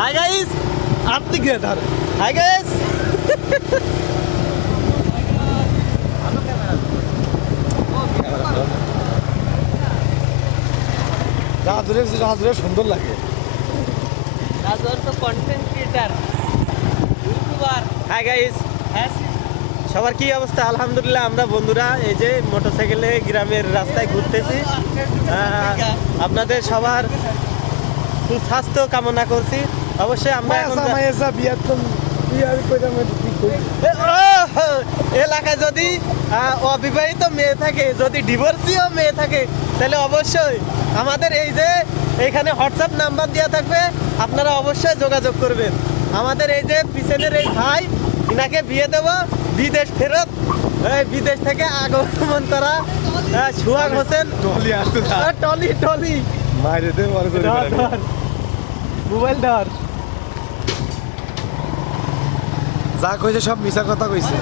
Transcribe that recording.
Hi guys, আপনি কে ধর? Hi guys, রাজুরের সুন্দর লাগে। রাজুর তো content creator, YouTuber. Hi guys, হ্যাঁ, সবার কি অবস্থা? আলহামদুলিল্লাহ, আমরা বন্ধুরা এই যে মোটরসাইকেলে গ্রামের রাস্তায় ঘুরতেছি। আপনাদের সবার সুস্বাস্থ্য কামনা করছি। অবশ্যই আমরা এখন এলাকায় যদি অবিবাহিত মেয়ে থাকে, যদি ডিভোর্সিও মেয়ে থাকে, তাহলে অবশ্যই আমাদের এই যে এখানে হোয়াটসঅ্যাপ নাম্বার দেওয়া থাকবে, আপনারা অবশ্যই যোগাযোগ করবেন। আমাদের এই যে পিছনের এই ভাই, ইনাকে বিয়ে দেব, বিদেশ ফেরত, বিদেশ থেকে আগমন করা সুহাগ হোসেন। টলি মোবাইল ধর। যা কইছে সব মিছা কথা কইছে।